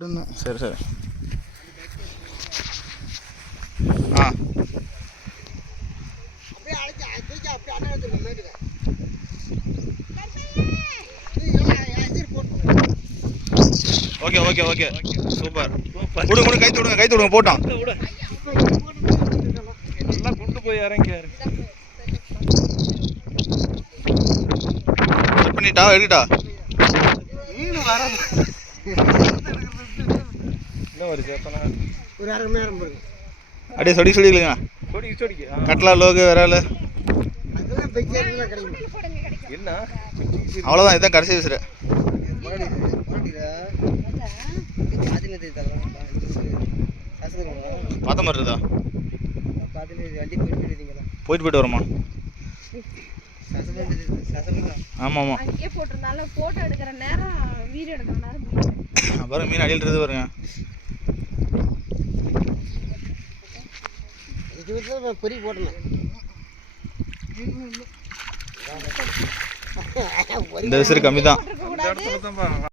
சரி சரி ஆ okay okay okay super கொடுங்க கை தொடுங்க போட்டோம் எல்லாம் கொண்டு போய் இறங்கியாரு பண்ணிட்டா எடுக்கட்டா இன்னும் ஒரு சேப்பனா ஒரு அரை மணி நேரம் போகுது அப்படியே சொல்லிக்கலுங்க கட்லா லோகு விரால் அதெல்லாம் பெஞ்சேரியில் கிடைக்கும் என்ன அவ்வளோதான் இதுதான் கடைசி விசிறு பார்த்த மாதிரி இருக்குதா போயிட்டு வருமா ஆமாம் ஆமாம் அப்புறம் மீன் அடியில்றது வருங்க பொறி போட்டேன் இந்த விசிறு கம்மி தான்